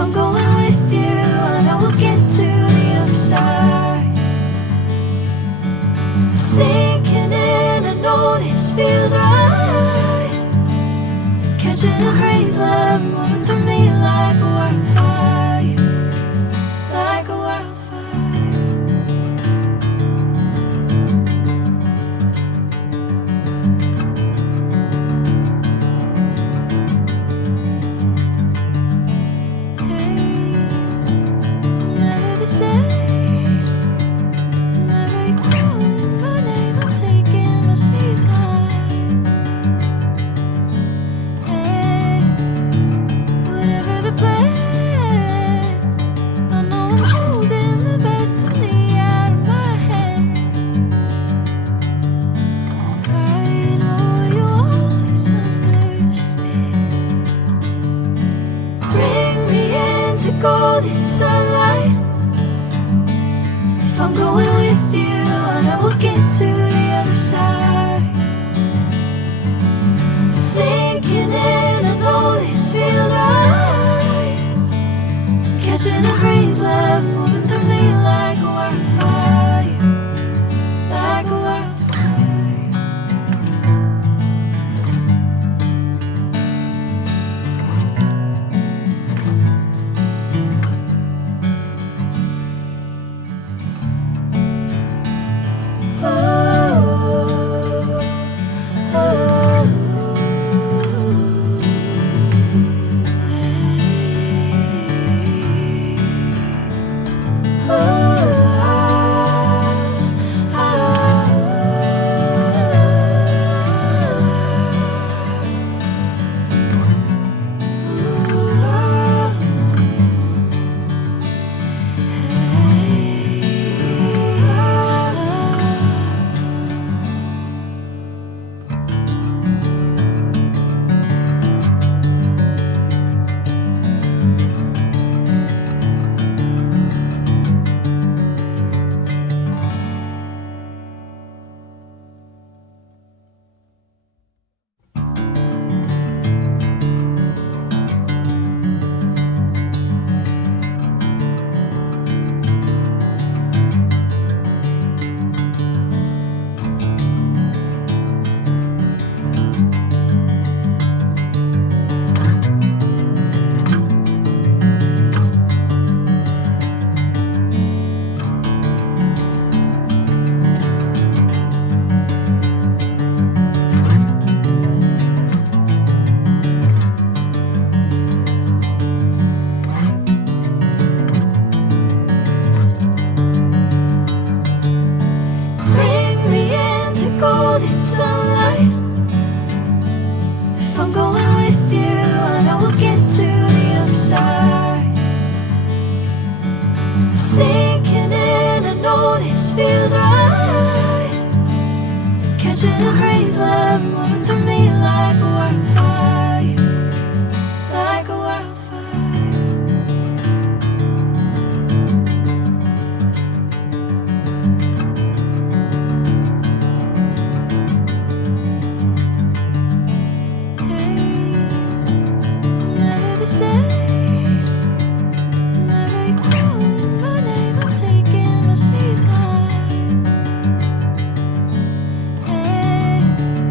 I'm going with you, I know we'll get to the other side. Sinking in, I know this feels right. Catching a crazy love, moving through me like a wildfire, like a wildfire. Golden sunlight. If I'm going with you, I know we'll get to the other side. Sinking in, I know this feels right. Catching a crazy love, moving through me like a wildfire, like a wildfire. Sinking in, I know this feels right. Catching a crazy love, moving through me like a wildfire, like a wildfire. Hey, I'm never the same.